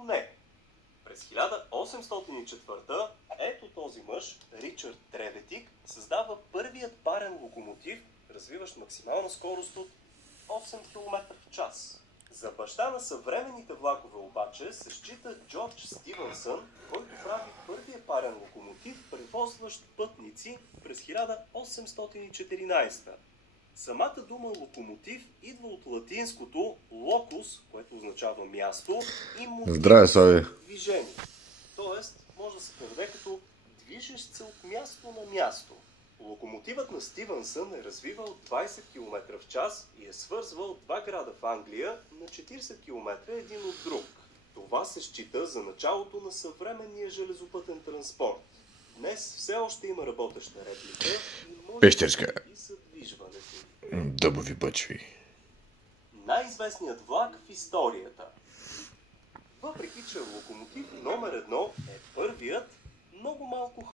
коне. През 1804 ето този мъж, Ричард Треветик, създава първият парен локомотив, развиващ максимална скорост от 8 км в час. За баща на съвременните влакове обаче се счита Джордж Стивенсън, който прави първия парен локомотив, превозващ пътници през 1814. Самата дума локомотив идва от латинското locus, което означава място, и мотив движение. Тоест, може да се преведе като движещ се от място на място. Локомотивът на Стивенсън е развивал 20 км в час и е свързвал два града в Англия на 40 км един от друг. Това се счита за началото на съвременния железопътен транспорт. Днес все още има работеща реплика и може Пещерска. и съдвижването. Дъбови бъчви. Най-известният влак в историята. Въпреки че локомотив номер 1 е първият, много малко